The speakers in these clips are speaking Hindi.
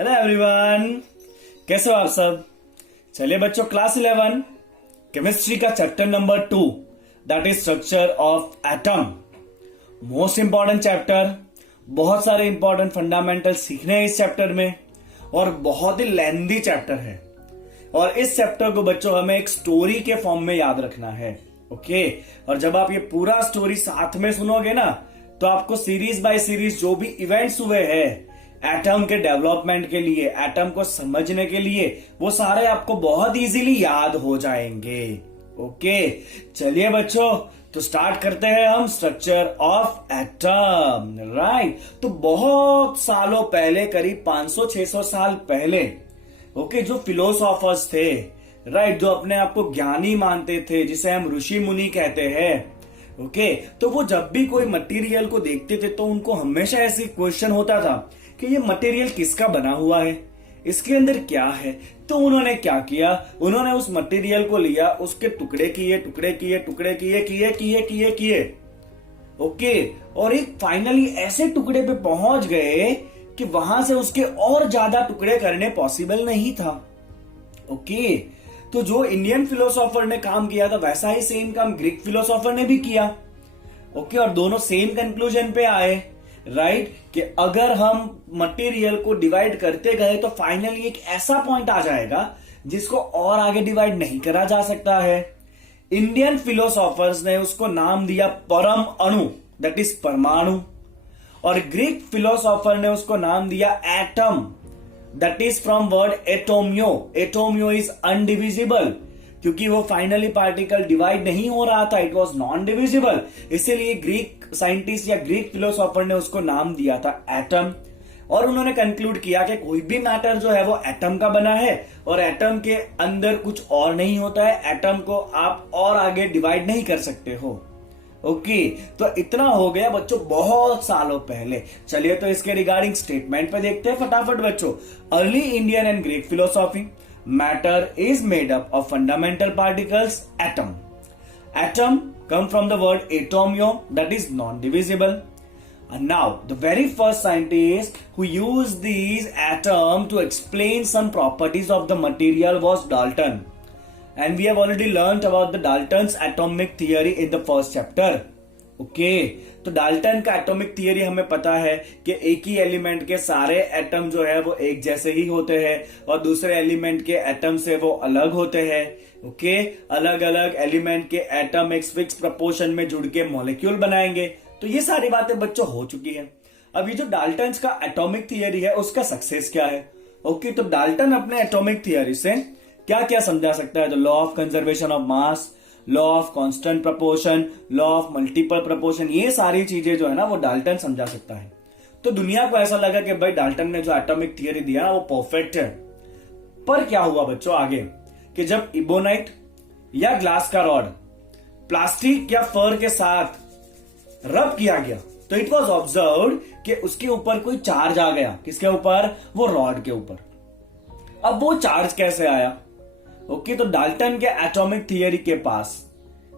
हेलो एवरीवन, कैसे हो आप सब। चलिए बच्चों, क्लास 11 केमिस्ट्री का chapter number 2 that is structure of atom. Most important chapter, बहुत सारे इंपॉर्टेंट फंडामेंटल सीखने हैं इस चैप्टर में और बहुत ही लेंथी चैप्टर है। और इस चैप्टर को बच्चों हमें एक स्टोरी के फॉर्म में याद रखना है। ओके, और जब आप ये पूरा स्टोरी साथ में सुनोगे ना तो आपको सीरीज बाय सीरीज जो भी इवेंट्स हुए हैं एटम के डेवलपमेंट के लिए, एटम को समझने के लिए, वो सारे आपको बहुत इजीली याद हो जाएंगे। ओके, चलिए बच्चों, तो स्टार्ट करते हैं हम स्ट्रक्चर ऑफ एटम। राइट, तो बहुत सालों पहले, करीब 500-600 साल पहले, ओके, जो फिलोसोफर्स थे, राइट, जो अपने आप को ज्ञानी मानते थे, जिसे हम ऋषि मुनि कहते हैं, ओके, तो वो जब भी कोई मटेरियल को देखते थे तो उनको हमेशा ऐसी क्वेश्चन होता था कि ये मटेरियल किसका बना हुआ है, इसके अंदर क्या है। तो उन्होंने क्या किया, उन्होंने उस मटेरियल को लिया, उसके टुकड़े किए, किए, ओके, और एक फाइनली ऐसे टुकड़े पे पहुंच गए कि वहां से उसके और ज्यादा टुकड़े करने पॉसिबल नहीं था। ओके, तो जो इंडियन फिलोसोफर ने काम किया था वैसा ही सेम काम ग्रीक फिलोसोफर ने भी किया। ओके, और दोनों सेम कंक्लूजन पे आए, राइट, कि अगर हम मटेरियल को डिवाइड करते गए तो फाइनली एक ऐसा पॉइंट आ जाएगा जिसको और आगे डिवाइड नहीं करा जा सकता है। इंडियन फिलोसोफर्स ने उसको नाम दिया परम अणु, दैट इज परमाणु, और ग्रीक फिलोसोफर ने उसको नाम दिया atom, that is from word atomio. Atomio is undivisible, क्योंकि वो फाइनली पार्टिकल डिवाइड नहीं हो रहा था, इट वॉज नॉन डिविजिबल, इसीलिए ग्रीक साइंटिस्ट या ग्रीक फिलोसोफर ने उसको नाम दिया था एटम। और उन्होंने कंक्लूड किया कि कोई भी मैटर जो है वो एटम का बना है और एटम के अंदर कुछ और नहीं होता है, एटम को आप और आगे डिवाइड नहीं कर सकते हो। ओके, तो इतना हो गया बच्चों बहुत सालों पहले। चलिए तो इसके रिगार्डिंग स्टेटमेंट पे देखते हैं फटाफट बच्चों। Early Indian and Greek philosophy, matter is made up of fundamental particles, atom. Atom come from the word atomio, that is non-divisible. And now the very first scientist who used these atom to explain some properties of the material was Dalton, and we have already learnt about the Dalton's atomic theory in the first chapter. Okay, तो डाल्टन का एटॉमिक थियरी हमें पता है कि एक ही एलिमेंट के सारे एटम जो है वो एक जैसे ही होते हैं और दूसरे एलिमेंट के एटम से वो अलग होते हैं। ओके, अलग अलग एलिमेंट के एटम एक फिक्स प्रोपोर्शन में जुड़ के मॉलिक्यूल बनाएंगे। तो ये सारी बातें बच्चों हो चुकी है। अब ये जो डाल्टन का एटॉमिक थियरी है उसका सक्सेस क्या है। ओके, तो डाल्टन अपने एटॉमिक थियरी से क्या क्या समझा सकता है, तो law of conservation of mass, law of constant proportion, law of multiple proportion, ये सारी चीजें जो है ना वो डाल्टन समझा सकता है। तो दुनिया को ऐसा लगा कि भाई डाल्टन ने जो एटॉमिक थियरी दिया ना वो परफेक्ट है। पर क्या हुआ बच्चों आगे, कि जब इबोनाइट या ग्लास का रॉड प्लास्टिक या फर के साथ रब किया गया तो इट वॉज ऑब्जर्व्ड कि उसके ऊपर कोई चार्ज आ गया। किसके ऊपर, वो रॉड के ऊपर। अब वो चार्ज कैसे आया। ओके, तो डाल्टन के एटॉमिक थियरी के पास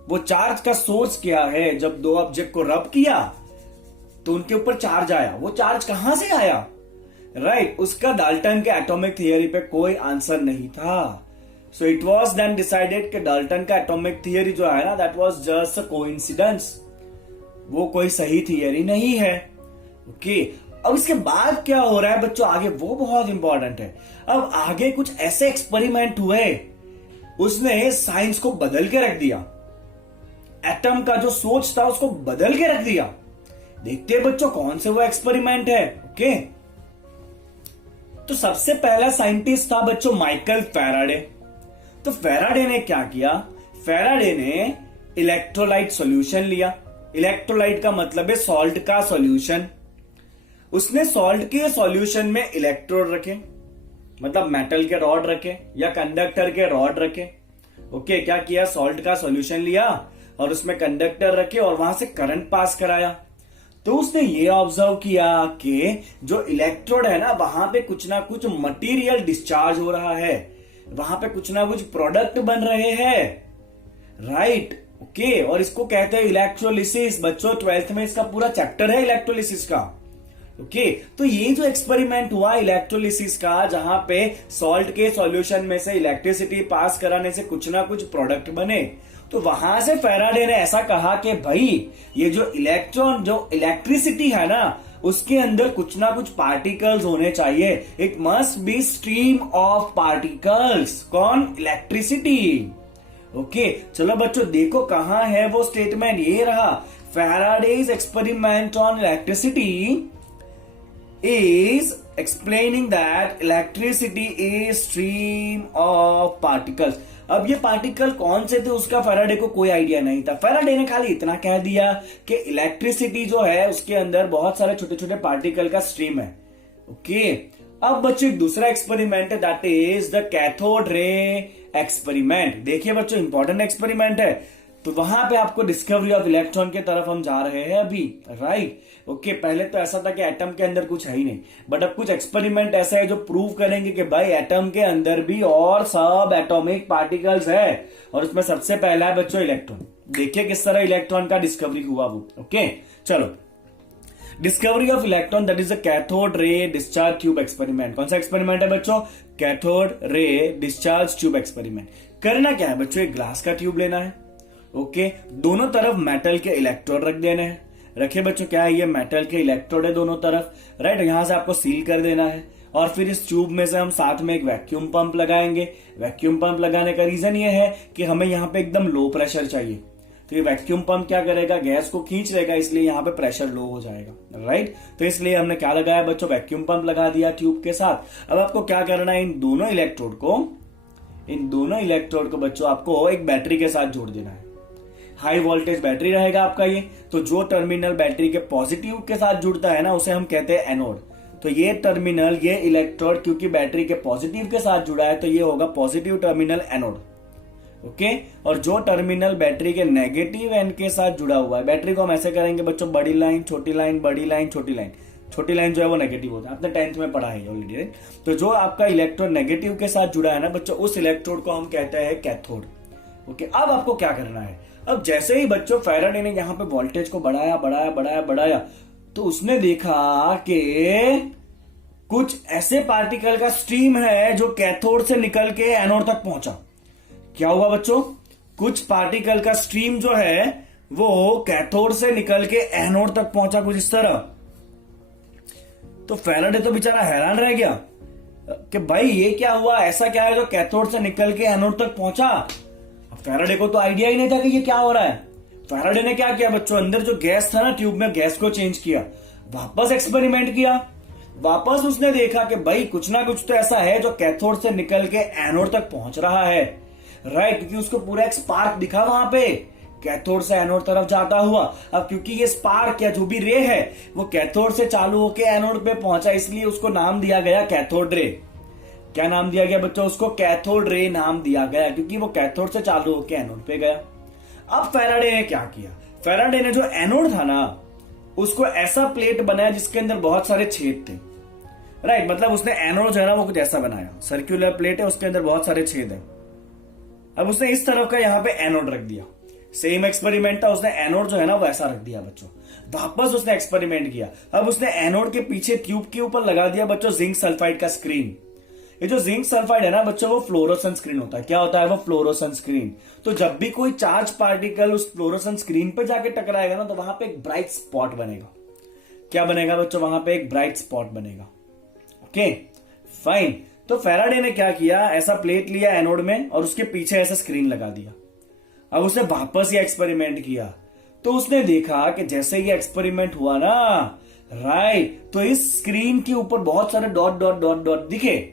वो चार्ज का सोर्स क्या है। जब दो ऑब्जेक्ट को रब किया तो उनके ऊपर चार्ज आया, वो चार्ज कहां से आया, राइट, उसका डाल्टन के एटॉमिक थियरी पे कोई आंसर नहीं था। So it was then decided कि डाल्टन का एटॉमिक थियरी जो है ना that was just a coincidence, वो कोई सही थियरी नहीं है। ओके, अब इसके बाद क्या हो रहा है बच्चों आगे, वो बहुत इंपॉर्टेंट है। अब आगे कुछ ऐसे एक्सपेरिमेंट हुए, उसने साइंस को बदल के रख दिया, एटम का जो सोच था उसको बदल के रख दिया। देखते हैं बच्चों कौन से वो एक्सपेरिमेंट है। ओके, तो सबसे पहला साइंटिस्ट था बच्चों माइकल फैराडे। तो फैराडे ने क्या किया, फैराडे ने इलेक्ट्रोलाइट सॉल्यूशन लिया। इलेक्ट्रोलाइट का मतलब है सॉल्ट का सॉल्यूशन। उसने सॉल्ट के सॉल्यूशन में इलेक्ट्रोड रखे, मतलब मेटल के रॉड रखे या कंडक्टर के रॉड रखे। ओके, क्या किया, सॉल्ट का सॉल्यूशन लिया और उसमें कंडक्टर रखे और वहां से करंट पास कराया। तो उसने ये ऑब्जर्व किया कि जो इलेक्ट्रोड है ना वहां पे कुछ ना कुछ मटेरियल डिस्चार्ज हो रहा है, वहां पे कुछ ना कुछ प्रोडक्ट बन रहे हैं, राइट। ओके, और इसको कहते हैं इलेक्ट्रोलिसिस। बच्चों 12th में इसका पूरा चैप्टर है इलेक्ट्रोलिसिस का। ओके तो ये जो एक्सपेरिमेंट हुआ इलेक्ट्रोलिसिस का, जहां पे सॉल्ट के सॉल्यूशन में से इलेक्ट्रिसिटी पास कराने से कुछ ना कुछ प्रोडक्ट बने, तो वहां से फैराडे ने ऐसा कहा कि भाई ये जो इलेक्ट्रॉन, जो इलेक्ट्रिसिटी है ना, उसके अंदर कुछ ना कुछ पार्टिकल्स होने चाहिए। It must be stream of particles. कौन? इलेक्ट्रिसिटी। ओके चलो बच्चों देखो कहां है वो स्टेटमेंट, ये रहा। Faraday's experiment on electricity is explaining that electricity is stream of particles। अब ये पार्टिकल कौन से थे उसका फैराडे को कोई आइडिया नहीं था। फैराडे ने खाली इतना कह दिया कि इलेक्ट्रिसिटी जो है उसके अंदर बहुत सारे छोटे छोटे पार्टिकल का स्ट्रीम है। ओके अब बच्चों एक दूसरा एक्सपेरिमेंट है, दैट इज द कैथोड रे एक्सपेरिमेंट। देखिए बच्चों इंपॉर्टेंट एक्सपेरिमेंट है, तो वहां पे आपको डिस्कवरी ऑफ इलेक्ट्रॉन की तरफ हम जा रहे हैं अभी, राइट। ओके पहले तो ऐसा था कि एटम के अंदर कुछ है ही नहीं, बट अब कुछ एक्सपेरिमेंट ऐसा है जो प्रूव करेंगे कि भाई एटम के अंदर भी और सब एटॉमिक पार्टिकल्स है, और उसमें सबसे पहला है बच्चों इलेक्ट्रॉन। देखिए किस तरह इलेक्ट्रॉन का डिस्कवरी हुआ वो। ओके चलो discovery of electron, that is a cathode ray discharge tube experiment. कौन सा एक्सपेरिमेंट है बच्चों? Cathode ray discharge tube experiment. करना क्या है बच्चों? एक ग्लास का ट्यूब लेना है। ओके दोनों तरफ मेटल के इलेक्ट्रोड रख देने हैं। रखिए बच्चों क्या है, ये मेटल के इलेक्ट्रोड है दोनों तरफ, राइट। यहां से आपको सील कर देना है, और फिर इस ट्यूब में से हम साथ में एक वैक्यूम पंप लगाएंगे। वैक्यूम पंप लगाने का रीजन ये है कि हमें यहाँ पे एकदम लो प्रेशर चाहिए, तो ये वैक्यूम पंप क्या करेगा, गैस को खींच लेगा, इसलिए यहाँ पे प्रेशर लो हो जाएगा, राइट। तो इसलिए हमने क्या लगाया बच्चों? वैक्यूम पंप लगा दिया ट्यूब के साथ। अब आपको क्या करना है, इन दोनों इलेक्ट्रोड को बच्चों आपको एक बैटरी के साथ जोड़ देना है। हाई वोल्टेज बैटरी रहेगा आपका ये, तो जो टर्मिनल बैटरी के पॉजिटिव के साथ जुड़ता है ना उसे हम कहते हैं एनोड। तो ये टर्मिनल, ये इलेक्ट्रोड क्योंकि बैटरी के पॉजिटिव के साथ जुड़ा है तो ये होगा पॉजिटिव टर्मिनल एनोड। ओके और जो टर्मिनल बैटरी के नेगेटिव एंड के साथ जुड़ा हुआ है, बैटरी को हम ऐसे करेंगे बच्चों, बड़ी लाइन छोटी लाइन, बड़ी लाइन छोटी लाइन। छोटी लाइन जो है वो नेगेटिव होता है, आपने 10th में पढ़ा है ऑलरेडी। तो जो आपका इलेक्ट्रोड नेगेटिव के साथ जुड़ा है ना बच्चों, उस इलेक्ट्रोड को हम कहते हैं कैथोड। ओके अब आपको क्या करना है, अब जैसे ही बच्चों फैराडे ने यहां पे वोल्टेज को बढ़ाया, तो उसने देखा कि कुछ ऐसे पार्टिकल का स्ट्रीम है जो कैथोड से निकल के एनोड तक पहुंचा। क्या हुआ बच्चों? कुछ पार्टिकल का स्ट्रीम जो है वो कैथोड से निकल के एनोड तक पहुंचा, कुछ इस तरह। तो फैराडे तो बेचारा हैरान रह गया कि भाई ये क्या हुआ, ऐसा क्या है जो कैथोड से निकल के एनोड तक पहुंचा। फैराडे को तो आइडिया ही नहीं था कि ये क्या हो रहा है। फैराडे ने क्या किया बच्चों, अंदर जो गैस था ना ट्यूब में, गैस को चेंज किया, वापस एक्सपेरिमेंट किया। वापस उसने देखा कि भाई कुछ ना कुछ तो ऐसा है जो कैथोड से निकल के एनोड तक पहुंच रहा है, राइट। क्योंकि उसको पूरा एक स्पार्क दिखा वहां पे कैथोड से एनोड तरफ जाता हुआ। अब क्योंकि ये स्पार्क या जो भी रे है वो कैथोड से चालू होकर एनोड पे पहुंचा, इसलिए उसको नाम दिया गया कैथोड रे। क्या नाम दिया गया बच्चों? उसको कैथोड रे नाम दिया गया, क्योंकि वो कैथोड से चालू होकर एनोड पे गया। अब फैराडे ने क्या किया, फैराडे ने जो एनोड था ना उसको ऐसा प्लेट बनाया जिसके अंदर बहुत सारे छेद थे, राइट। मतलब उसने एनोड जो है ना वो कुछ ऐसा बनाया, सर्कुलर प्लेट है, उसके अंदर बहुत सारे छेद है। अब उसने इस तरफ का यहाँ पे एनोड रख दिया। सेम एक्सपेरिमेंट था, उसने एनोड जो है ना वो ऐसा रख दिया बच्चों। वापस उसने एक्सपेरिमेंट किया। अब उसने एनोड के पीछे ट्यूब के ऊपर लगा दिया बच्चों जिंक सल्फाइड का स्क्रीन। ये जो जिंक सल्फाइड है ना बच्चों वो फ्लोरोसेंट स्क्रीन होता है। क्या होता है वो? Fluorescent screen. तो जब भी कोई चार्ज पार्टिकल उस फ्लोरोसेंट स्क्रीन पे जाके टकराएगा ना तो वहां पे एक ब्राइट स्पॉट बनेगा। क्या बनेगा बच्चों? वहां पे एक ब्राइट स्पॉट बनेगा। Okay fine. तो फैराडे ने क्या किया, ऐसा प्लेट लिया एनोड में और उसके पीछे ऐसा स्क्रीन लगा दिया। अब उसने वापस ये एक्सपेरिमेंट किया, तो उसने देखा कि जैसे ये एक्सपेरिमेंट हुआ ना, राइट, तो इस स्क्रीन के ऊपर बहुत सारे डॉट डॉट डॉट डॉट दिखे।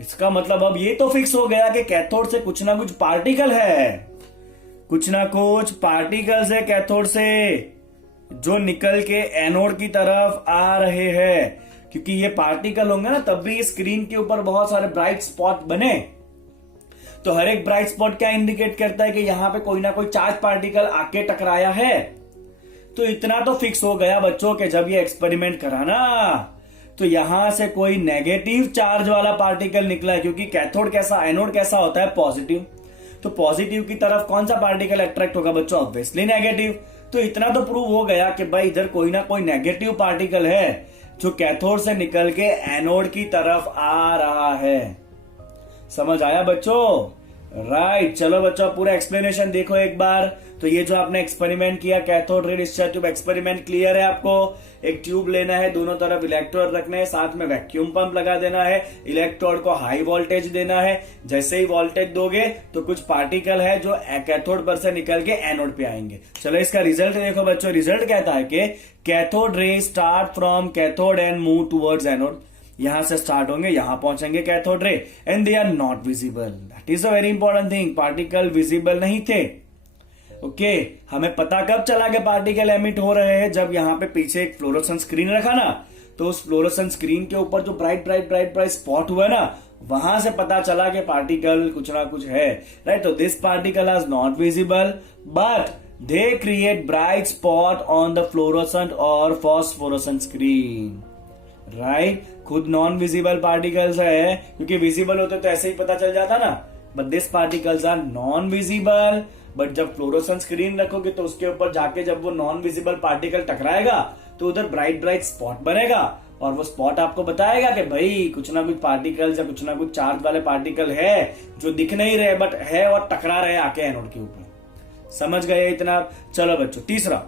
इसका मतलब अब ये तो फिक्स हो गया कि कैथोड से कुछ ना कुछ पार्टिकल है, कुछ ना कुछ पार्टिकल्स है कैथोड से जो निकल के एनोड की तरफ आ रहे हैं। क्योंकि ये पार्टिकल होंगे ना तब भी स्क्रीन के ऊपर बहुत सारे ब्राइट स्पॉट बने। तो हर एक ब्राइट स्पॉट क्या इंडिकेट करता है कि यहां पे कोई ना कोई चार्ज पार्टिकल आके टकराया है। तो इतना तो फिक्स हो गया बच्चों कि जब ये एक्सपेरिमेंट करा ना तो यहां से कोई नेगेटिव चार्ज वाला पार्टिकल निकला है। क्योंकि कैथोड कैसा, एनोड कैसा होता है? पॉजिटिव। तो पॉजिटिव की तरफ कौन सा पार्टिकल अट्रैक्ट होगा बच्चों? Obviously negative. तो इतना तो प्रूव हो गया कि भाई इधर कोई ना कोई नेगेटिव पार्टिकल है। जो कैथोड से निकल के एनोड की तरफ आ रहा है। समझ आया बच्चों? राइट, चलो बच्चों पूरा एक्सप्लेनेशन देखो एक बार। तो ये जो आपने एक्सपेरिमेंट किया cathode ray discharge tube experiment clear है आपको? एक ट्यूब लेना है, दोनों तरफ इलेक्ट्रोड रखने हैं, साथ में वैक्यूम पंप लगा देना है, इलेक्ट्रोड को हाई वोल्टेज देना है। जैसे ही वोल्टेज दोगे तो कुछ पार्टिकल है जो कैथोड पर से निकल के एनोड पे आएंगे। चलो इसका रिजल्ट देखो बच्चों। रिजल्ट कहता है कि cathode ray start from cathode and move towards anode. यहां से स्टार्ट होंगे, यहां पहुंचेंगे cathode ray, and they are not visible. That is a very important thing. Particle visible नहीं थे। ओके, हमें पता कब चला कि पार्टिकल एमिट हो रहे हैं? जब यहाँ पे पीछे एक फ्लोरोसेंट स्क्रीन रखा ना, तो उस फ्लोरोसेंट स्क्रीन के ऊपर जो bright bright bright bright spot हुआ ना, वहां से पता चला कि पार्टिकल कुछ ना कुछ है। राइट, तो this particle is not visible but they create bright spot on the fluorescent और फॉस्फोरेसेंट स्क्रीन। राइट, खुद नॉन विजिबल पार्टिकल्स है, क्योंकि विजिबल होते तो ऐसे ही पता चल जाता ना। But this particles are non visible, but जब फ्लोरोसेंट स्क्रीन रखोगे तो उसके ऊपर जाके जब वो नॉन विजिबल पार्टिकल टकराएगा तो उधर ब्राइट ब्राइट स्पॉट बनेगा, और वो स्पॉट आपको बताएगा कि भाई कुछ ना कुछ पार्टिकल्स या कुछ ना कुछ चार्ज वाले पार्टिकल है जो दिख नहीं रहे बट है और टकरा रहे आके एनोड के ऊपर। समझ गए इतना? चलो बच्चों तीसरा,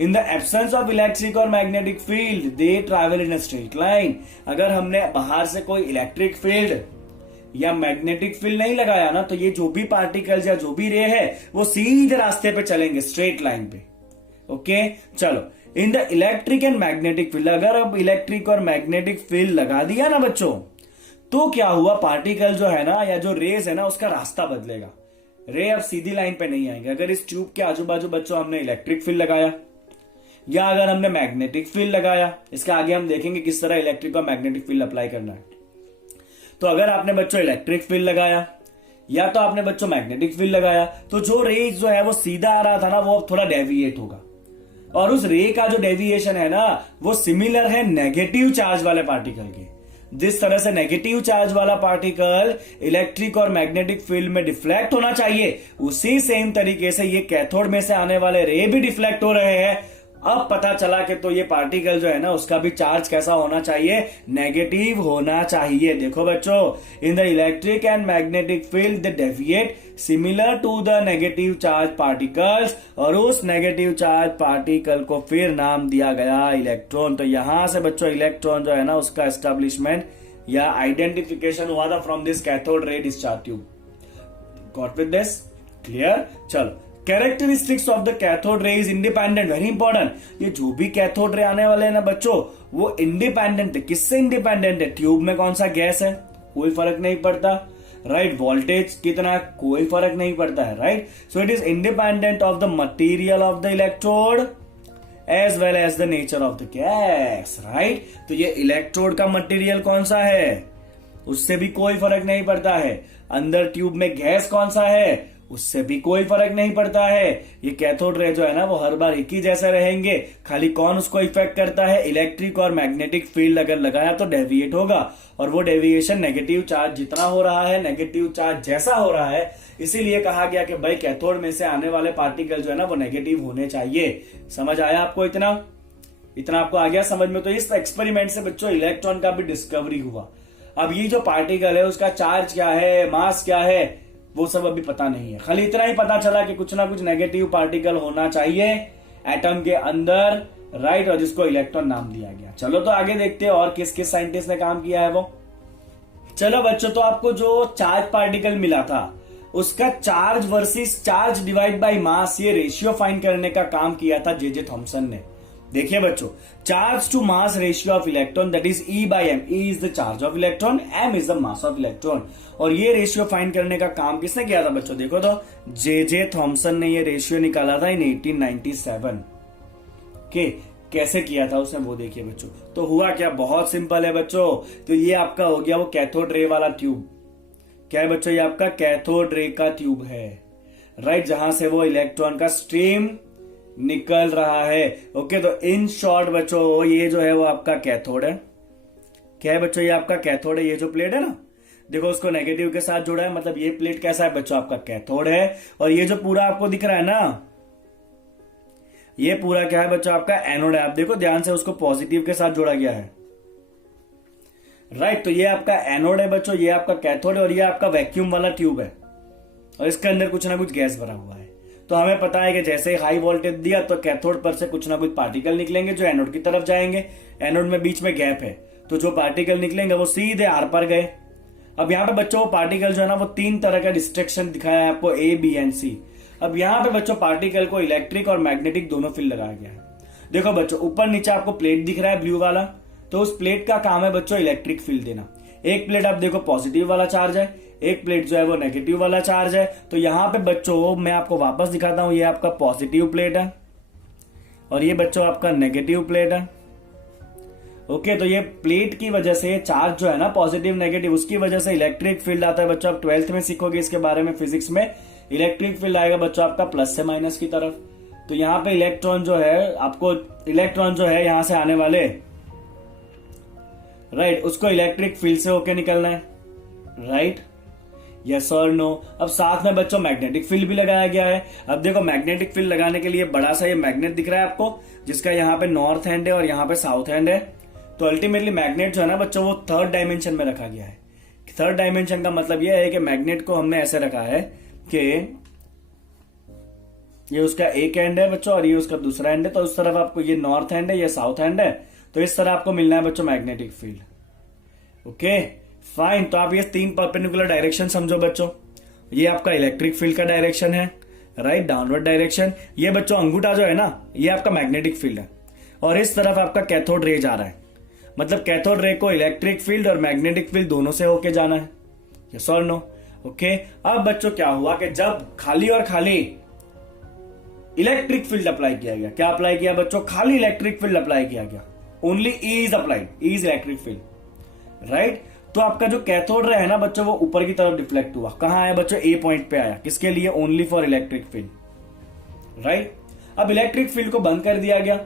in the absence of electric और magnetic field they travel in a straight line. अगर हमने बाहर से कोई इलेक्ट्रिक फील्ड या मैग्नेटिक फील्ड नहीं लगाया ना, तो ये जो भी पार्टिकल्स या जो भी रे है वो सीधे रास्ते पे चलेंगे, स्ट्रेट लाइन पे। ओके, चलो इन the electric and magnetic field, अगर अब इलेक्ट्रिक और मैग्नेटिक फील्ड लगा दिया ना बच्चों, तो क्या हुआ? पार्टिकल जो है ना या जो रेज है ना उसका रास्ता बदलेगा। रे अब सीधी लाइन पे नहीं आएंगे। अगर इस ट्यूब के आजू बाजू बच्चों हमने इलेक्ट्रिक फील्ड लगाया या अगर हमने मैग्नेटिक फील्ड लगाया, इसके आगे हम देखेंगे किस तरह इलेक्ट्रिक और मैग्नेटिक फील्ड अप्लाई करना है। तो अगर आपने बच्चों इलेक्ट्रिक फील्ड लगाया या तो आपने बच्चों मैग्नेटिक फील्ड लगाया, तो जो रेज जो है वो सीधा आ रहा था ना, वो अब थोड़ा डेविएट होगा, और उस रे का जो डेविएशन है ना वो सिमिलर है नेगेटिव चार्ज वाले पार्टिकल के। जिस तरह से नेगेटिव चार्ज वाला पार्टिकल इलेक्ट्रिक और मैग्नेटिक फील्ड में डिफ्लेक्ट होना चाहिए, उसी सेम तरीके से ये कैथोड में से आने वाले रे भी डिफ्लेक्ट हो रहे हैं। अब पता चला कि तो ये पार्टिकल जो है ना उसका भी चार्ज कैसा होना चाहिए? नेगेटिव होना चाहिए। देखो बच्चों, in the electric and magnetic field they deviate similar to the negative charge particles, और उस नेगेटिव चार्ज पार्टिकल को फिर नाम दिया गया इलेक्ट्रॉन। तो यहां से बच्चों इलेक्ट्रॉन जो है ना उसका एस्टेब्लिशमेंट या आइडेंटिफिकेशन हुआ था from this cathode ray discharge tube. Got with this? Clear? चलो, characteristics of the cathode ray is independent, very important. ये जो भी कैथोड रे आने वाले हैं ना बच्चों, वो इंडिपेंडेंट है। किससे इंडिपेंडेंट है? ट्यूब में कौन सा गैस है, कोई फर्क नहीं पड़ता। राइट, वोल्टेज कितना, कोई फर्क नहीं पड़ता है। Right, so it is independent of the material of the electrode as well as the nature of the gas. Right, तो ये इलेक्ट्रोड का मटेरियल कौन सा है उससे भी कोई फर्क नहीं पड़ता है। अंदर ट्यूब में गैस कौन सा है उससे भी कोई फर्क नहीं पड़ता है। ये कैथोड रे जो है ना वो हर बार एक ही जैसे रहेंगे। खाली कौन उसको इफेक्ट करता है? इलेक्ट्रिक और मैग्नेटिक फील्ड अगर लगाया तो डेविएट होगा, और वो डेविएशन नेगेटिव चार्ज जितना हो रहा है, नेगेटिव चार्ज जैसा हो रहा है, इसीलिए कहा गया कि भाई कैथोड में से आने वाले पार्टिकल जो है ना वो नेगेटिव होने चाहिए। समझ आया आपको? इतना आपको आ गया समझ में? तो इस एक्सपेरिमेंट से बच्चों इलेक्ट्रॉन का भी डिस्कवरी हुआ। अब ये जो पार्टिकल है उसका चार्ज क्या है, मास क्या है, वो सब अभी पता नहीं है। खाली इतना ही पता चला कि कुछ ना कुछ नेगेटिव पार्टिकल होना चाहिए एटम के अंदर। राइट, और जिसको इलेक्ट्रॉन नाम दिया गया। चलो तो आगे देखते हैं और किस किस साइंटिस्ट ने काम किया है वो। चलो बच्चों, तो आपको जो चार्ज पार्टिकल मिला था उसका charge versus charge divide by mass, ये रेशियो फाइंड करने का काम किया था जे थॉमसन ने। देखिए बच्चों, charge to mass ratio of electron that is E by m। E is the charge of electron, m is the mass of electron. और ये रेशियो फाइंड करने का काम किसने किया था बच्चों? देखो तो जे थॉमसन ने ये रेशियो निकाला था इन 1897 के। कैसे किया था उसने वो देखिए बच्चों। तो हुआ क्या, बहुत सिंपल है बच्चों। तो ये आपका हो गया वो कैथोड रे वाला ट्यूब। क्या है बच्चों? ये आपका कैथोड रे का ट्यूब है। राइट, जहां से वो इलेक्ट्रॉन का स्ट्रीम निकल रहा है। ओके, तो इन शॉर्ट बच्चों ये जो है वो आपका कैथोड है। क्या है बच्चों? ये आपका कैथोड है। ये जो प्लेट है ना, देखो उसको नेगेटिव के साथ जोड़ा है, मतलब ये प्लेट कैसा है बच्चों? आपका कैथोड है। और ये जो पूरा आपको दिख रहा है ना, ये पूरा क्या है बच्चों, आपका एनोड है। आप देखो ध्यान से, उसको पॉजिटिव के साथ जोड़ा गया है, राइट। तो ये आपका एनोड है बच्चों, ये आपका कैथोड है, और ये आपका वैक्यूम वाला ट्यूब है, और इसके अंदर कुछ ना कुछ गैस भरा हुआ है। तो हमें पता है कि जैसे ही हाई वोल्टेज दिया तो कैथोड पर से कुछ ना कुछ पार्टिकल निकलेंगे जो एनोड की तरफ जाएंगे। एनोड में बीच में गैप है, तो जो पार्टिकल निकलेंगे वो सीधे आर पर गए। अब यहाँ पे बच्चों वो पार्टिकल जो है ना, वो 3 तरह का डिस्ट्रक्शन दिखाया है आपको, ए, बी एंड सी। अब यहाँ पे बच्चों पार्टिकल को इलेक्ट्रिक और मैग्नेटिक दोनों फील्ड लगाया गया है। देखो बच्चों, ऊपर नीचे आपको प्लेट दिख रहा है ब्लू वाला, तो उस प्लेट का काम है बच्चों इलेक्ट्रिक फील्ड देना। एक प्लेट आप देखो पॉजिटिव वाला चार्ज है, एक प्लेट जो है वो नेगेटिव वाला चार्ज है। तो यहाँ पे बच्चों मैं आपको वापस दिखाता हूं, ये आपका पॉजिटिव प्लेट है और ये बच्चों आपका नेगेटिव प्लेट है। ओके, तो ये प्लेट की वजह से चार्ज जो है ना पॉजिटिव नेगेटिव, उसकी वजह से इलेक्ट्रिक फील्ड आता है बच्चों। आप 12th में सीखोगे इसके बारे में, फिजिक्स में। इलेक्ट्रिक फील्ड आएगा बच्चों आपका प्लस से माइनस की तरफ। तो यहाँ पे इलेक्ट्रॉन जो है, आपको इलेक्ट्रॉन जो है यहां से आने वाले, राइट, उसको इलेक्ट्रिक फील्ड से होके निकलना है, राइट, यस और नो। अब साथ में बच्चों मैग्नेटिक फील्ड भी लगाया गया है। अब देखो मैग्नेटिक फील्ड लगाने के लिए बड़ा सा ये मैग्नेट दिख रहा है आपको, जिसका यहाँ पे नॉर्थ एंड है और यहाँ पे साउथ एंड है। तो अल्टीमेटली मैग्नेट जो है ना बच्चों, वो 3rd डायमेंशन में रखा गया है। 3rd डायमेंशन का मतलब यह है कि मैग्नेट को हमने ऐसे रखा है कि ये उसका एक एंड है बच्चों और ये उसका दूसरा एंड है। तो उस तरफ आपको ये नॉर्थ एंड है, ये साउथ एंड है। तो इस तरह आपको मिलना है बच्चों मैग्नेटिक फील्ड। Okay fine. तो आप ये 3 परपेंडिकुलर डायरेक्शन समझो बच्चों। ये आपका इलेक्ट्रिक फील्ड का डायरेक्शन है, राइट, डाउनवर्ड डायरेक्शन। ये बच्चों अंगूठा जो है ना, ये आपका मैग्नेटिक फील्ड है, और इस तरफ आपका कैथोड रे जा रहा है। मतलब कैथोड रे को इलेक्ट्रिक फील्ड और मैग्नेटिक फील्ड दोनों से होके जाना है, यस और नो। ओके, अब बच्चों क्या हुआ कि जब खाली और खाली इलेक्ट्रिक फील्ड अप्लाई किया गया, क्या अप्लाई किया बच्चों, खाली इलेक्ट्रिक फील्ड अप्लाई किया गया, only E is applied, E is electric field, right. तो आपका जो कैथोड रे है ना बच्चों, वो ऊपर की तरफ डिफ्लेक्ट हुआ। कहां आया बच्चों, ए पॉइंट पे आया। किसके लिए, only for electric field, right. अब इलेक्ट्रिक फील्ड को बंद कर दिया गया,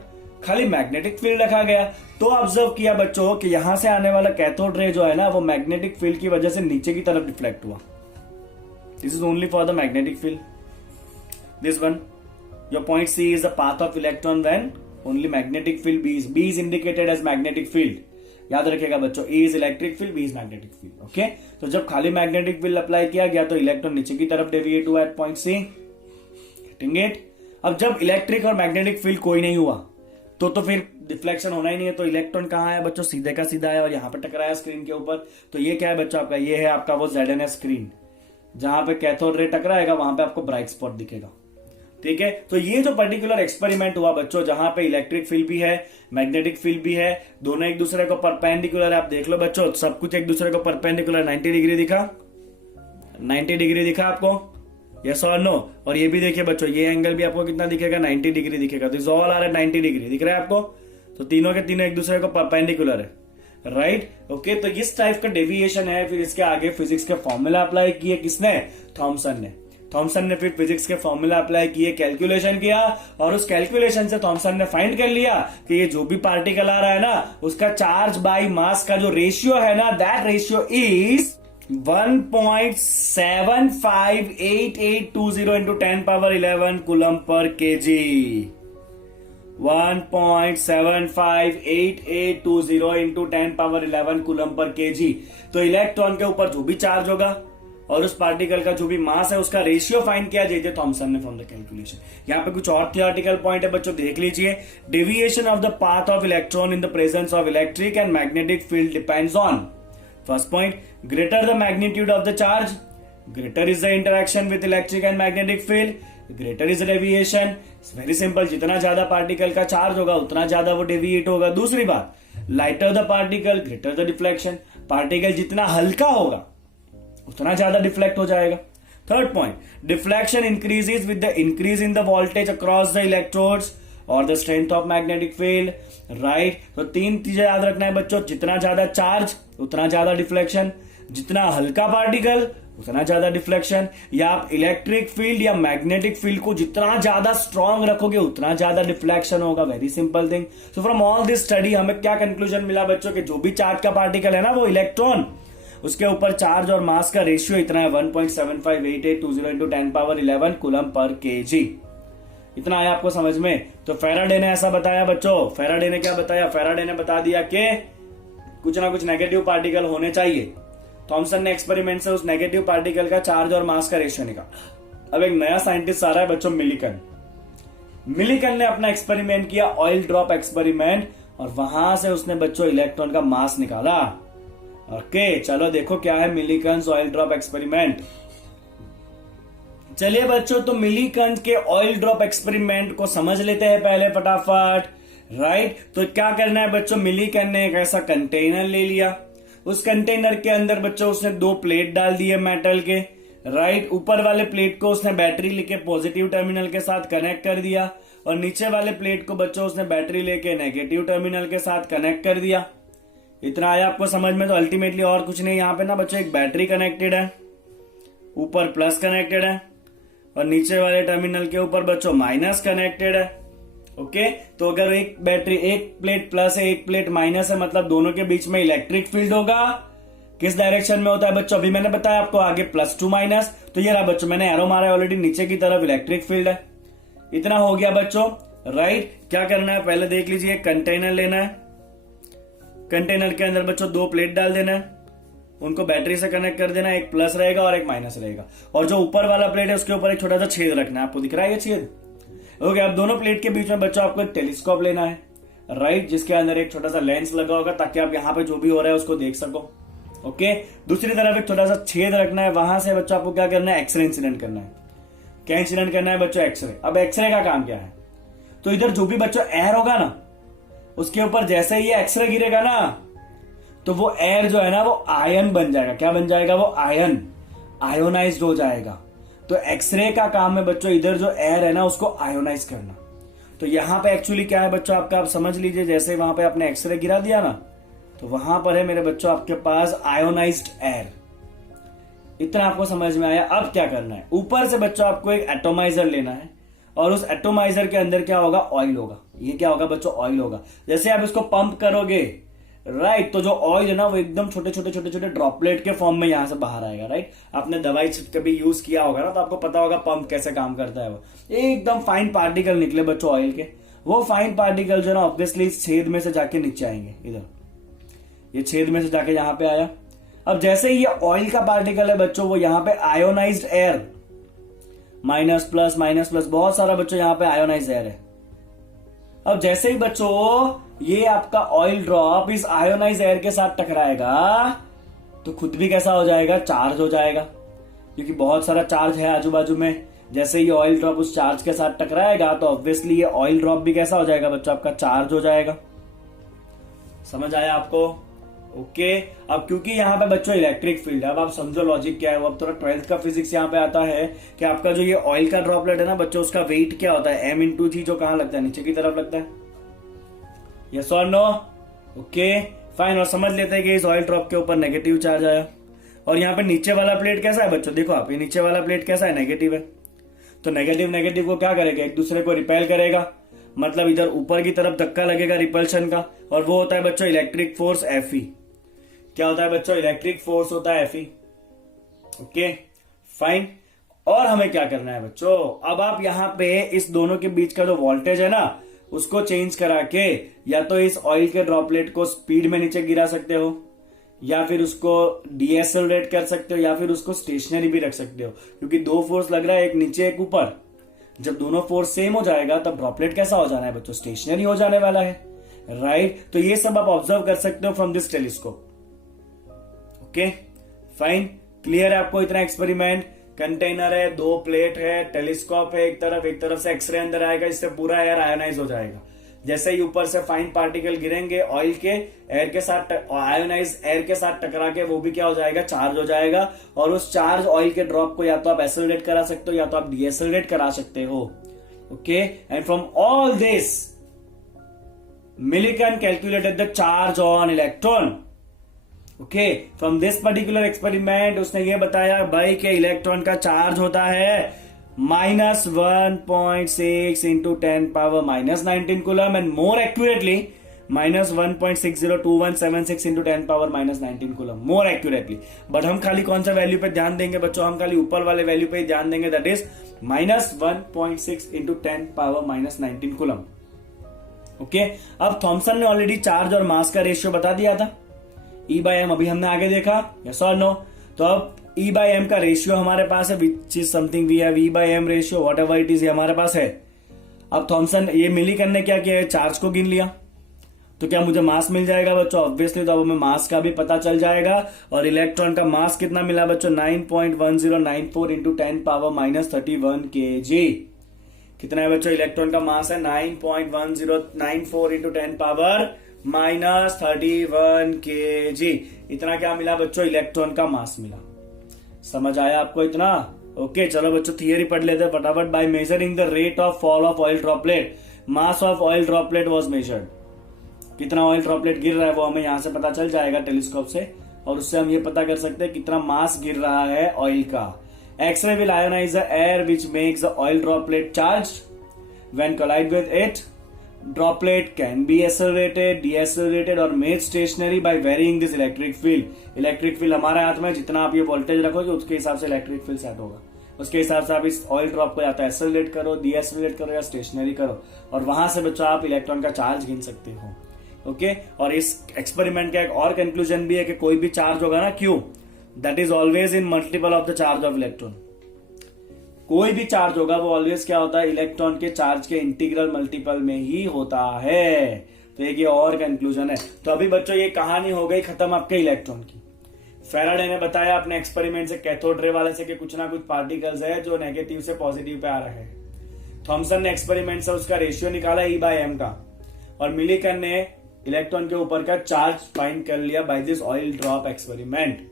खाली मैग्नेटिक फील्ड रखा गया। तो ऑब्जर्व किया बच्चों कि यहां से आने वाला कैथोड रे जो है ना, वो मैग्नेटिक फील्ड की वजह से नीचे की तरफ डिफ्लेक्ट हुआ। This is only for the magnetic field, this one. Your point C is the path of electron when only magnetic field B is indicated as magnetic field. याद रखिएगा बच्चों, A is electric field, B is magnetic field. Okay, तो जब खाली मैग्नेटिक फील्ड अप्लाई किया गया तो इलेक्ट्रॉन नीचे की तरफ डेविएट हुआ at point C, getting it. अब जब इलेक्ट्रिक और मैग्नेटिक फील्ड कोई नहीं हुआ तो फिर डिफ्लेक्शन होना ही नहीं है। तो इलेक्ट्रॉन कहां है बच्चों, सीधे का सीधा है और यहां पे टकराया स्क्रीन के ऊपर। तो ये क्या है बच्चों आपका, ये है आपका वो ZNS स्क्रीन। जहां पे कैथोड रे टकराएगा वहां पे आपको ब्राइट स्पॉट दिखेगा, ठीक है। तो ये जो पर्टिकुलर एक्सपेरिमेंट हुआ बच्चों, जहां पे इलेक्ट्रिक फील्ड भी है, मैग्नेटिक फील्ड भी है, दोनों एक दूसरे को परपेंडिकुलर, आप देख लो बच्चों, सब कुछ एक दूसरे को परपेंडिकुलर। 90 डिग्री दिखा, 90 डिग्री दिखा आपको, यस और नो। और ये भी देखिए बच्चों, ये एंगल भी आपको कितना दिखेगा, 90 डिग्री दिखेगा। दिस ऑल आर 90 डिग्री, दिख रहा है आपको। तो तीनों के तीनों एक दूसरे को परपेंडिकुलर है, राइट। ओके, तो इस टाइप का डेविएशन है। फिर इसके आगे फिजिक्स के फॉर्मूला अप्लाई किए, किसने, थॉमसन ने। थॉमसन ने फिर फिजिक्स के फॉर्मूला अप्लाई किए, कैलकुलेशन किया, और उस कैलकुलेशन से थॉमसन ने फाइंड कर लिया कि ये जो भी पार्टिकल आ रहा है ना, उसका चार्ज बाय मास का जो रेशियो है ना, that ratio is 1.758820 into 10 power 11 coulomb per KG. 1.758820 into 10 power 11 coulomb per KG. तो इलेक्ट्रॉन के ऊपर जो भी चार्ज होगा और उस पार्टिकल का जो भी मास है, उसका रेशियो फाइंड किया जे थॉमसन ने फ्रॉम द कैलकुलेशन। यहाँ पे कुछ और थियोरेटिकल पॉइंट है बच्चों, देख लीजिए। Deviation of the path of electron in the presence of electric and magnetic field depends on, first point, greater the magnitude of the charge, greater is the interaction with electric and magnetic field, greater is the deviation. It's very simple, जितना ज्यादा पार्टिकल का चार्ज होगा उतना ज्यादा वो डेविएट होगा। दूसरी बात, lighter the particle, greater the deflection. Particle जितना हल्का होगा उतना ज्यादा डिफ्लेक्ट हो जाएगा। Third point, deflection increases with the increase in the voltage across the electrodes और the strength of magnetic field, right. तो 3 चीजें याद रखना है बच्चों, जितना ज्यादा चार्ज उतना ज्यादा डिफ्लेक्शन, जितना हल्का पार्टिकल उतना ज्यादा डिफ्लेक्शन। या आप इलेक्ट्रिक फील्ड या मैग्नेटिक फील्ड को जितना ज्यादा स्ट्रांग रखोगे उतना ज्यादा डिफ्लेक्शन होगा। Very simple thing. So from all this study हमें क्या कंक्लूजन मिला बच्चों, कि जो भी चार्ज का पार्टिकल है ना, वो इलेक्ट्रॉन, उसके ऊपर चार्ज और मास का रेशियो इतना है 1.758820 into 10 power 11 coulomb per KG, इतना आया आपको समझ में? तो फैराडे ने ऐसा बताया बच्चों, फैराडे ने क्या बताया? फैराडे ने बता दिया कि कुछ ना कुछ नेगेटिव पार्टिकल होने चाहिए। थॉमसन ने एक्सपेरिमेंट से उस नेगेटिव पार्टिकल का चार्ज और मास का रेशियो निकाला। अब एक नया साइंटिस्ट आ रहा है बच्चों, मिलिकन। मिलिकन ने अपना एक्सपेरिमेंट किया, ऑयल ड्रॉप एक्सपेरिमेंट, और वहां से उसने बच्चों इलेक्ट्रॉन का मास निकाला। ओके, चलो देखो क्या है मिलिकन ऑयल ड्रॉप एक्सपेरिमेंट। चलिए बच्चों, तो मिलिकन के ऑयल ड्रॉप एक्सपेरिमेंट को समझ लेते हैं पहले फटाफट। राइट, तो क्या करना है बच्चों, मिलिकन ने एक ऐसा कंटेनर ले लिया। उस कंटेनर के अंदर बच्चों उसने 2 प्लेट डाल दिए मेटल के। राइट, ऊपर वाले प्लेट को उसने बैटरी लेके पॉजिटिव टर्मिनल के साथ कनेक्ट कर दिया, और नीचे वाले प्लेट को बच्चों उसने बैटरी लेके नेगेटिव टर्मिनल के साथ कनेक्ट कर दिया। इतना आया आपको समझ में? तो अल्टीमेटली और कुछ नहीं, यहाँ पे ना बच्चों एक बैटरी कनेक्टेड है, ऊपर प्लस कनेक्टेड है, और नीचे वाले टर्मिनल के ऊपर बच्चों माइनस कनेक्टेड है। ओके, तो अगर एक बैटरी, एक प्लेट प्लस है, एक प्लेट माइनस है, मतलब दोनों के बीच में इलेक्ट्रिक फील्ड होगा। किस डायरेक्शन में होता है बच्चों? अभी मैंने बताया आपको आगे +2 माइनस, तो ये रहा बच्चों, मैंने एरो मारा है ऑलरेडी, नीचे की तरफ इलेक्ट्रिक फील्ड है। इतना हो गया बच्चों। राइट, क्या करना है पहले देख लीजिए, कंटेनर लेना है, कंटेनर के अंदर बच्चों 2 प्लेट डाल देना है, उनको बैटरी से कनेक्ट कर देना, एक प्लस रहेगा और एक माइनस रहेगा, और जो ऊपर वाला प्लेट है उसके ऊपर एक छोटा सा छेद रखना है। आपको दिख रहा है ये छेद? ओके, अब दोनों प्लेट के बीच में बच्चों आपको एक टेलीस्कोप लेना है। राइट, जिसके अंदर एक छोटा सा लेंस लगा होगा ताकि आप यहाँ पे जो भी हो रहा है उसको देख सको। ओके, दूसरी तरफ एक छोटा सा छेद रखना है, वहां से बच्चों आपको क्या करना है, एक्सरे इंसिडेंट करना है। क्या इंसिडेंट करना है बच्चों? एक्सरे। अब एक्सरे का काम क्या है? तो इधर जो भी बच्चों एयर होगा ना, उसके ऊपर जैसे ही ये एक्सरे गिरेगा ना, तो वो एयर जो है ना वो आयन बन जाएगा। क्या बन जाएगा? वो आयन, आयोनाइज्ड हो जाएगा। तो एक्सरे का काम है बच्चों इधर जो एयर है ना उसको आयोनाइज करना। तो यहां पे एक्चुअली क्या है बच्चों आपका, आप समझ लीजिए, जैसे वहां पे आपने एक्सरे गिरा दिया ना, तो वहां पर है मेरे बच्चों आपके पास आयोनाइज्ड एयर। इतना आपको समझ में आया? अब क्या करना है, ऊपर से बच्चों आपको एक एटोमाइजर लेना है, और उस एटोमाइजर के अंदर क्या होगा? ऑयल होगा। ये क्या होगा बच्चों? ऑयल होगा। जैसे आप इसको पंप करोगे, राइट, तो जो ऑयल है ना वो एकदम छोटे छोटे छोटे छोटे ड्रॉपलेट के फॉर्म में यहां से बाहर आएगा। राइट, आपने दवाई कभी यूज किया होगा ना, तो आपको पता होगा पंप कैसे काम करता है। वो एकदम फाइन पार्टिकल निकले बच्चों ऑयल के। वो फाइन पार्टिकल जो ना ऑब्वियसली इस छेद में से जाके नीचे आएंगे। इधर ये छेद में से जाके यहां पे आया। अब जैसे ही ये ऑयल का पार्टिकल है बच्चों, वो यहां पे आयोनाइज्ड एयर, माइनस प्लस बहुत सारा बच्चों यहां पे आयोनाइज्ड एयर है। अब जैसे ही बच्चों ये आपका ऑयल ड्रॉप इस आयोनाइज्ड एयर के साथ टकराएगा, तो खुद भी कैसा हो जाएगा? चार्ज हो जाएगा, क्योंकि बहुत सारा चार्ज है आजू बाजू में। जैसे ये ऑयल ड्रॉप उस चार्ज के साथ टकराएगा, तो ऑब्वियसली ये ऑयल ड्रॉप भी कैसा हो जाएगा बच्चों? आपका चार्ज हो जाएगा। समझ आया आपको? ओके, अब क्योंकि यहाँ पे बच्चों इलेक्ट्रिक फील्ड है, अब आप समझो लॉजिक क्या है। वो अब थोड़ा 12th का फिजिक्स यहाँ पे आता है कि आपका जो ये ऑयल का ड्रॉपलेट है ना बच्चों, उसका वेट क्या होता है? m/g, जो कहां लगता है? नीचे की तरफ लगता है। यस और नो? Okay fine. और समझ लेते हैं कि इस ऑयल ड्रॉप के ऊपर नेगेटिव चार्ज आया, और यहाँ पे नीचे वाला प्लेट कैसा है बच्चों? देखो आप, ये नीचे वाला प्लेट कैसा है? नेगेटिव है। तो नेगेटिव नेगेटिव को क्या करेगा? एक दूसरे को रिपेल करेगा, मतलब इधर ऊपर की तरफ धक्का लगेगा रिपल्शन का, और वो होता है बच्चों इलेक्ट्रिक फोर्स Fe। क्या होता है बच्चों? इलेक्ट्रिक फोर्स होता है Fe। Okay fine. और हमें क्या करना है बच्चों? अब आप यहाँ पे इस दोनों के बीच का जो वोल्टेज है ना, उसको चेंज करा के या तो इस ऑयल के ड्रॉपलेट को स्पीड में नीचे गिरा सकते हो, या फिर उसको डीएसेलरेट कर सकते हो, या फिर उसको स्टेशनरी भी रख सकते हो, क्योंकि 2 फोर्स लग रहा है, एक नीचे एक ऊपर। जब दोनों फोर्स सेम हो जाएगा तब ड्रॉपलेट कैसा हो जाना है बच्चों? स्टेशनरी हो जाने वाला है। राइट, तो ये सब आप ऑब्जर्व कर सकते हो from this telescope. Okay fine, clear है आपको इतना एक्सपेरिमेंट? कंटेनर है, 2 प्लेट है, टेलीस्कोप है एक तरफ से एक्सरे अंदर आएगा, इससे पूरा एयर आयोनाइज हो जाएगा। जैसे ही ऊपर से फाइन पार्टिकल गिरेंगे ऑयल के, एयर के साथ, आयोनाइज एयर के साथ टकरा के वो भी क्या हो जाएगा? चार्ज हो जाएगा। और उस चार्ज ऑयल के ड्रॉप को या तो आप एसेलरेट करा सकते हो, या तो आप डीएसेलरेट करा सकते हो। Okay, and from all this Millikan calculated the charge on electron. Okay, from this particular experiment उसने ये बताया भाई कि इलेक्ट्रॉन का चार्ज होता है -1.6 × 10⁻⁻19 coulomb, and more accurately -1.602176 into 10⁻⁻19 coulomb, more accurately. But हम खाली कौन सा वैल्यू पे ध्यान देंगे बच्चों, हम खाली ऊपर वाले वैल्यू पे ध्यान देंगे, that is -1.6 into 10⁻⁻19 coulomb. Okay, अब थॉमसन ने ऑलरेडी चार्ज और मास का रेशियो बता दिया था, E/m अभी हमने आगे देखा, यस और नो। तो अब E/m का रेशियो हमारे पास है, which is something we have E/m ratio, whatever it is, ये हमारे पास है। अब थॉमसन ये मिलीकन ने क्या किया, चार्ज को गिन लिया, तो क्या मुझे मास मिल जाएगा बच्चों, ऑब्वियसली। तो अब हमें मास का भी पता चल जाएगा, और इलेक्ट्रॉन का मास कितना मिला बच्चों, 9.1094 इंटू 10⁻⁻31 kg। कितना है बच्चों, इलेक्ट्रॉन का मास है 9.1094 इंटू 10⁻⁻31 kg। इतना क्या मिला बच्चों, इलेक्ट्रॉन का मास मिला। समझ आया आपको इतना? ओके, चलो बच्चों थियरी पढ़ लेते हैं फटाफट। By measuring the rate of fall of oil droplet, mass of oil droplet was measured. कितना ऑयल ड्रॉपलेट गिर रहा है वो हमें यहां से पता चल जाएगा टेलीस्कोप से, और उससे हम ये पता कर सकते हैं कितना मास गिर रहा है ऑयल का। X ray will ionise the air which makes the oil droplet charge, when collide with it droplet can be accelerated, deaccelerated और made stationary by varying this electric field। Electric field हमारे हाथ में, जितना आप ये वोल्टेज रखोगे उसके हिसाब से इलेक्ट्रिक फील्ड सेट होगा, उसके हिसाब से आप इस ऑयल ड्रॉप को या तो एक्सेलरेट करो, डीएक्सेलरेट करो या स्टेशनरी करो, और वहां से बच्चों आप इलेक्ट्रॉन का चार्ज गिन सकते हो। ओके, और इस एक्सपेरिमेंट का एक और कंक्लूजन भी है कि कोई भी चार्ज होगा ना Q, that is always in multiple of the charge of electron. कोई भी चार्ज होगा वो ऑलवेज क्या होता है, इलेक्ट्रॉन के चार्ज के इंटीग्रल मल्टीपल में ही होता है। तो एक ये और कंक्लूजन है। तो अभी बच्चों ये कहानी हो गई खत्म आपके इलेक्ट्रॉन की। फैराडे ने बताया अपने एक्सपेरिमेंट से, कैथोड रे वाले से, कि कुछ ना कुछ पार्टिकल्स है जो नेगेटिव से पॉजिटिव पे आ रहे हैं। थॉमसन ने एक्सपेरिमेंट से उसका रेशियो निकाला E/m का, और मिलीकन ने इलेक्ट्रॉन के ऊपर का चार्ज फाइंड कर लिया by this oil drop experiment.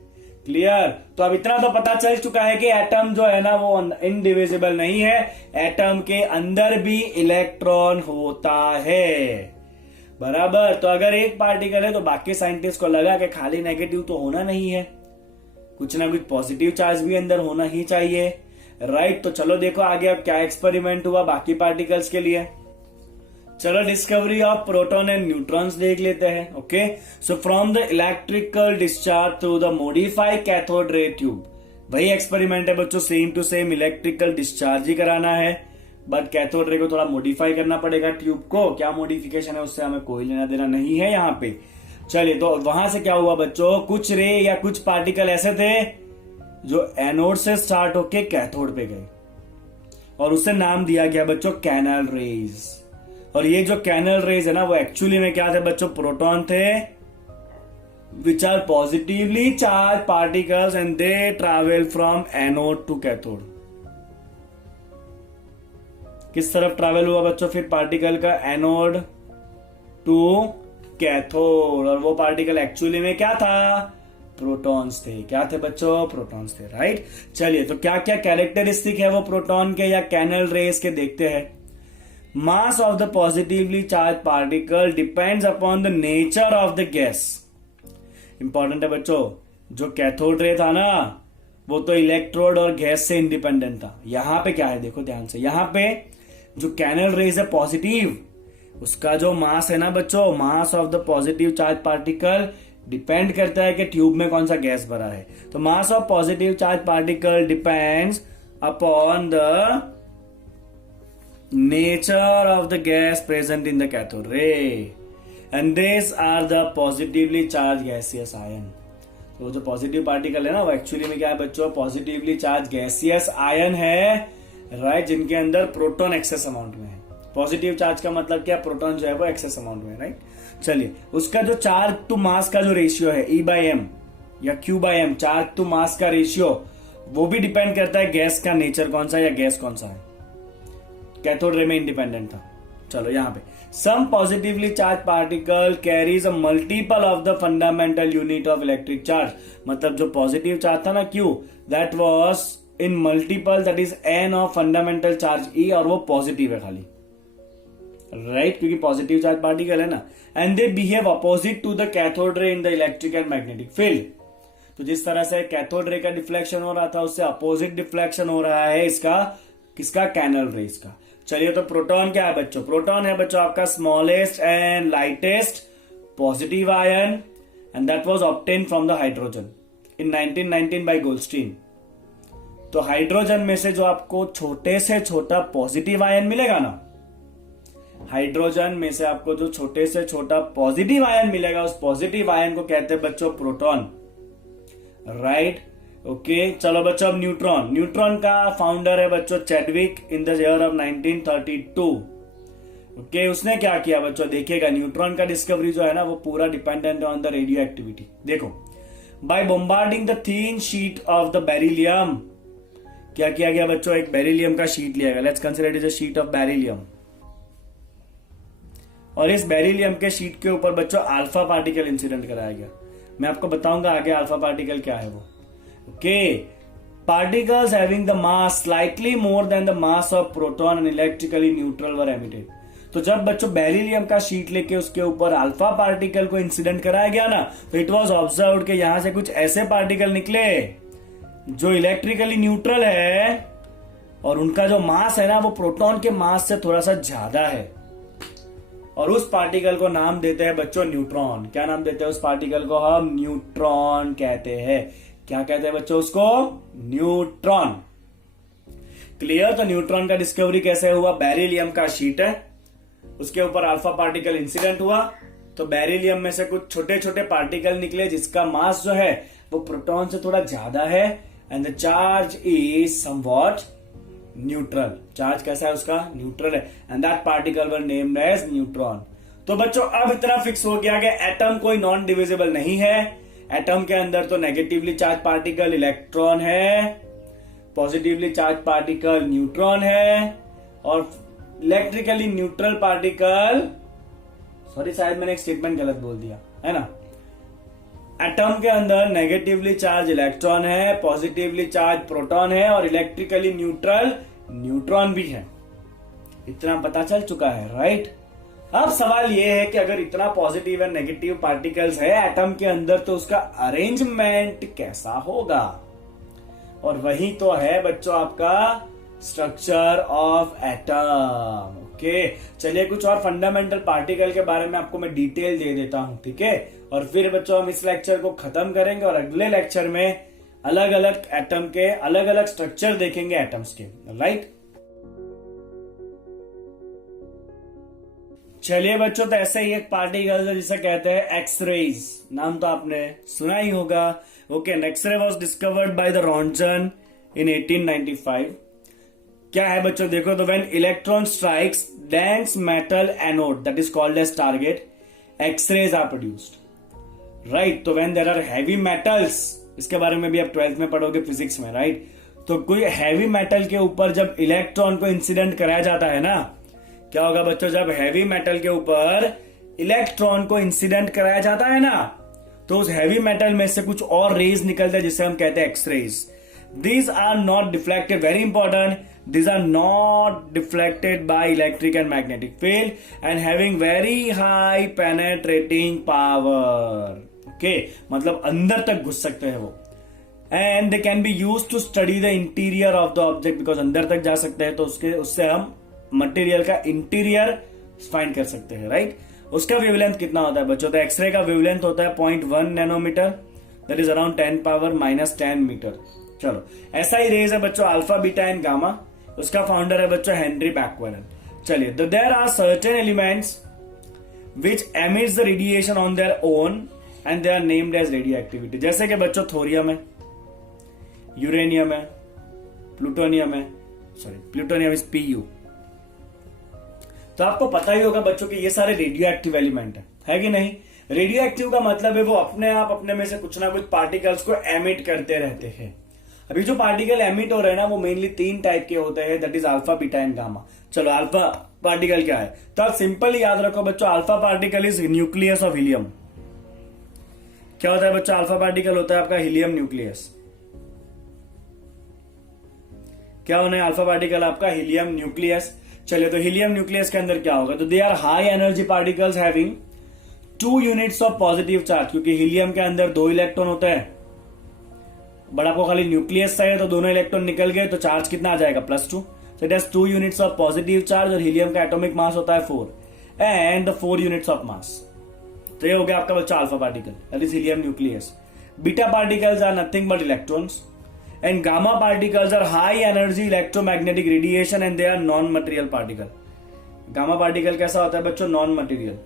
Clear? तो अब इतना तो पता चल चुका है कि एटम जो है ना वो इनडिविजिबल नहीं है, एटम के अंदर भी इलेक्ट्रॉन होता है, बराबर। तो अगर एक पार्टिकल है तो बाकी साइंटिस्ट को लगा कि खाली नेगेटिव तो होना नहीं है, कुछ ना कुछ पॉजिटिव चार्ज भी अंदर होना ही चाहिए, राइट। तो चलो देखो आगे अब क्या एक्सपेरिमेंट हुआ बाकी पार्टिकल्स के लिए। चलो discovery of proton and neutrons देख लेते हैं। Okay, so from the electrical discharge through the modified cathode ray tube, वही एक्सपेरिमेंट है बच्चों, same to same electrical discharge ही कराना है, बट कैथोड रे को थोड़ा मॉडिफाई करना पड़ेगा ट्यूब को। क्या मॉडिफिकेशन है उससे हमें कोई लेना देना नहीं है यहाँ पे। चलिए, तो वहां से क्या हुआ बच्चों, कुछ रे या कुछ पार्टिकल ऐसे थे जो एनोड से स्टार्ट होके कैथोड पे गए, और उसे नाम दिया गया बच्चों कैनल रेज। और ये जो कैनल रेज है ना वो एक्चुअली में क्या थे बच्चों, प्रोटॉन थे, which are positively charge particles and they travel from anode to cathode. किस तरफ ट्रैवल हुआ बच्चों फिर पार्टिकल का, एनोड टू कैथोड, और वो पार्टिकल एक्चुअली में क्या था, प्रोटॉन्स थे। क्या थे बच्चों, प्रोटॉन्स थे, राइट। चलिए, तो क्या क्या कैरेक्टरिस्टिक है वो प्रोटॉन के या कैनल रेज के देखते हैं। Mass of the positively charge particle depends upon the nature of the gas. Important है बच्चों, जो कैथोड रे था ना वो तो इलेक्ट्रोड और गैस से इंडिपेंडेंट था। यहां पे क्या है देखो ध्यान से, यहां पे जो कैनल रेज है पॉजिटिव, उसका जो मास है ना बच्चों, mass of the positive charge particle depend करता है कि ट्यूब में कौन सा गैस भरा है। तो mass of positive charge particle depends upon the nature of the gas present in the cathode ray, and these are the positively charged gaseous ion। तो जो पॉजिटिव पार्टिकल है ना वो एक्चुअली में क्या है बच्चों, पॉजिटिवली चार्ज गैसियस आयन है, राइट, जिनके अंदर प्रोटॉन एक्सेस अमाउंट में है। पॉजिटिव चार्ज का मतलब क्या, प्रोटॉन जो है वो एक्सेस अमाउंट में है, राइट। चलिए, उसका जो चार्ज टू मास का जो रेशियो है E/m या Q/m, चार्ज टू मास का रेशियो, वो भी डिपेंड करता है गैस का नेचर कौन सा या गैस कौन सा है। कैथोड रे में इंडिपेंडेंट था। चलो यहाँ पे, some positively charge particle carries a multiple of the fundamental unit of electric charge. मतलब जो पॉजिटिव चार्ज था ना Q, that was in multiple, that is n of fundamental charge E, और वो पॉजिटिव है खाली, राइट, क्योंकि पॉजिटिव चार्ज पार्टिकल है ना। And they behave opposite to the cathode ray in the electric and magnetic field. तो जिस तरह से कैथोड रे का डिफ्लेक्शन हो रहा था उससे अपोजिट डिफ्लेक्शन हो रहा है इसका, किसका, कैनल रेज का। चलिए, तो प्रोटॉन क्या है बच्चों? प्रोटॉन है बच्चों आपका smallest and lightest positive ion, and that was obtain from the hydrogen in 1919 by Goldstein. तो हाइड्रोजन में से जो आपको छोटे से छोटा पॉजिटिव आयन मिलेगा ना, हाइड्रोजन में से आपको जो छोटे से छोटा पॉजिटिव आयन मिलेगा, उस पॉजिटिव आयन को कहते हैं बच्चों प्रोटॉन, राइट? ओके, चलो बच्चों, अब न्यूट्रॉन। न्यूट्रॉन का फाउंडर है बच्चों Chadwick in the year of 1932। Okay, उसने क्या किया बच्चों? देखिएगा, न्यूट्रॉन का डिस्कवरी जो है ना, वो पूरा dependent on the radioactivity. देखो, by bombarding the thin sheet of the beryllium, क्या किया गया बच्चों? एक बेरिलियम का शीट लिया गया। Let's consider it is a sheet of beryllium, और इस बेरिलियम के शीट के ऊपर बच्चों अल्फा पार्टिकल इंसिडेंट कराया गया। मैं आपको बताऊंगा आगे अल्फा पार्टिकल क्या है वो। Okay, particles having the mass slightly more than the mass of proton and electrically neutral were emitted. तो जब बच्चों बेरिलियम का शीट लेके उसके ऊपर अल्फा पार्टिकल को इंसिडेंट कराया गया ना, तो इट वाज ऑब्जर्व्ड कि यहां से कुछ ऐसे पार्टिकल निकले जो इलेक्ट्रिकली न्यूट्रल है, और उनका जो मास है ना, वो प्रोटॉन के मास से थोड़ा सा ज्यादा है, और उस पार्टिकल को नाम देते हैं बच्चों न्यूट्रॉन। क्या नाम देते हैं उस पार्टिकल को? हम न्यूट्रॉन कहते हैं। क्या कहते हैं बच्चों उसको? न्यूट्रॉन। क्लियर? तो न्यूट्रॉन का डिस्कवरी कैसे हुआ? बेरिलियम का शीट है, उसके ऊपर अल्फा पार्टिकल इंसिडेंट हुआ, तो बेरिलियम में से कुछ छोटे छोटे पार्टिकल निकले जिसका मास जो है वो प्रोटॉन से थोड़ा ज्यादा है, and the charge is somewhat neutral. Charge कैसा है उसका? न्यूट्रल है, and that particle were named as neutron. तो बच्चों अब इतना फिक्स हो गया कि एटम कोई नॉन डिविजिबल नहीं है। एटम के अंदर तो नेगेटिवली चार्ज पार्टिकल इलेक्ट्रॉन है, पॉजिटिवली चार्ज पार्टिकल न्यूट्रॉन है, और इलेक्ट्रिकली न्यूट्रल पार्टिकल, सॉरी शायद मैंने एक स्टेटमेंट गलत बोल दिया है ना। एटम के अंदर नेगेटिवली चार्ज इलेक्ट्रॉन है, पॉजिटिवली चार्ज प्रोटॉन है, और इलेक्ट्रिकली न्यूट्रल न्यूट्रॉन भी है। इतना पता चल चुका है, राइट? अब सवाल यह है कि अगर इतना पॉजिटिव एंड नेगेटिव पार्टिकल्स है एटम के अंदर, तो उसका अरेंजमेंट कैसा होगा? और वही तो है बच्चों आपका स्ट्रक्चर ऑफ एटम। ओके, चलिए कुछ और फंडामेंटल पार्टिकल के बारे में आपको मैं डिटेल दे देता हूं, ठीक है? और फिर बच्चों हम इस लेक्चर को खत्म करेंगे, और अगले लेक्चर में अलग अलग एटम के अलग अलग स्ट्रक्चर देखेंगे एटम्स के, राइट? चलिए बच्चों, तो ऐसे ही एक पार्टिकल है जिसे कहते हैं एक्सरेज। नाम तो आपने सुना ही होगा। Okay, X-ray was discovered by the Roentgen in 1895। क्या है बच्चों? देखो, तो when electron strikes dense metal anode that is called as target, X-rays are produced, right? तो when there are heavy metals, इसके बारे में भी आप 12th में पढ़ोगे फिजिक्स में, राइट? तो कोई हैवी मेटल के ऊपर जब इलेक्ट्रॉन को इंसिडेंट कराया जाता है ना, क्या होगा बच्चों? जब हैवी मेटल के ऊपर इलेक्ट्रॉन को इंसिडेंट कराया जाता है ना, तो उस हैवी मेटल में से कुछ और रेज निकलते हैं जिसे हम कहते हैं X-rays. These are not deflected, very important. These are not deflected by electric and magnetic field and having very high penetrating power. Okay, मतलब अंदर तक घुस सकते हैं वो। And they can be used to study the interior of the object, because अंदर तक जा सकते हैं, तो उससे हम मटेरियल का इंटीरियर फाइंड कर सकते हैं, राइट? उसका वेवलेंथ कितना होता है बच्चों? तो एक्सरे का वेवलेंथ होता है 0.1 nanometre, that is around 10⁻⁻10 metre. चलो, ऐसा ही रेज है बच्चों अल्फा, बीटा एंड गामा। उसका फाउंडर है बच्चों हेनरी बैक्वेलन। चलिए, तो there are certain elements which emits the radiation on their own and they are named as radioactivity. जैसे कि बच्चों थोरियम है, यूरेनियम है, प्लूटोनियम है, सॉरी प्लूटोनियम इज Pu। तो आपको पता ही होगा बच्चों कि ये सारे रेडियो एक्टिव एलिमेंट है कि नहीं? रेडियो एक्टिव का मतलब है वो अपने आप अपने में से कुछ ना कुछ पार्टिकल्स को एमिट करते रहते हैं। अभी जो पार्टिकल एमिट हो रहे हैं ना, वो मेनली 3 टाइप के होते हैं, that is alpha, beta and gamma. चलो, अल्फा पार्टिकल क्या है? तो आप सिंपली याद रखो बच्चों, alpha particle is nucleus of helium. क्या होता है बच्चों? अल्फा पार्टिकल होता है आपका हीलियम न्यूक्लियस। क्या होना है? अल्फा पार्टिकल आपका हीलियम न्यूक्लियस। चलिए, तो हीलियम न्यूक्लियस के अंदर क्या होगा? तो they are high energy particles having 2 units of positive charge, क्योंकि हीलियम के अंदर 2 इलेक्ट्रॉन होते हैं। बड़ा को खाली न्यूक्लियस चाहिए, तो दोनों इलेक्ट्रॉन निकल गए, तो चार्ज कितना आ जाएगा? +2। So it has 2 units of positive charge और हीलियम का एटॉमिक मास होता है 4 एंड 4 units of mass. तो ये हो गया आपका बच्चा alpha particle, that is helium nucleus. Beta particles are nothing but electrons and gamma particles are high energy electromagnetic radiation and they are non material particle. Gamma particle कैसा होता है बच्चों? नॉन मटेरियल,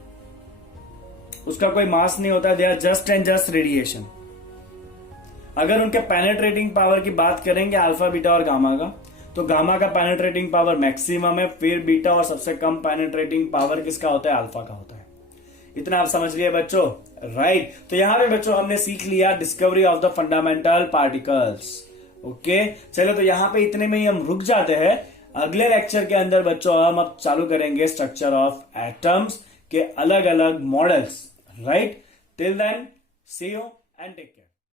उसका कोई मास नहीं होता, they are just and just radiation. अगर उनके पेनेट्रेटिंग पावर की बात करेंगे अल्फा बीटा और गामा का, तो गामा का पेनेट्रेटिंग पावर मैक्सिमम है, फिर बीटा और सबसे कम पेनेट्रेटिंग पावर किसका होता है? अल्फा का होता है. इतना आप समझ लिए बच्चों, राइट? तो यहां पे बच्चों हमने सीख लिया discovery of the fundamental particles. Okay, चलो तो यहां पे इतने में ही हम रुक जाते हैं. अगले लेक्चर के अंदर बच्चों हम अब चालू करेंगे स्ट्रक्चर ऑफ एटम्स के अलग अलग models. Right, till then see you and take care.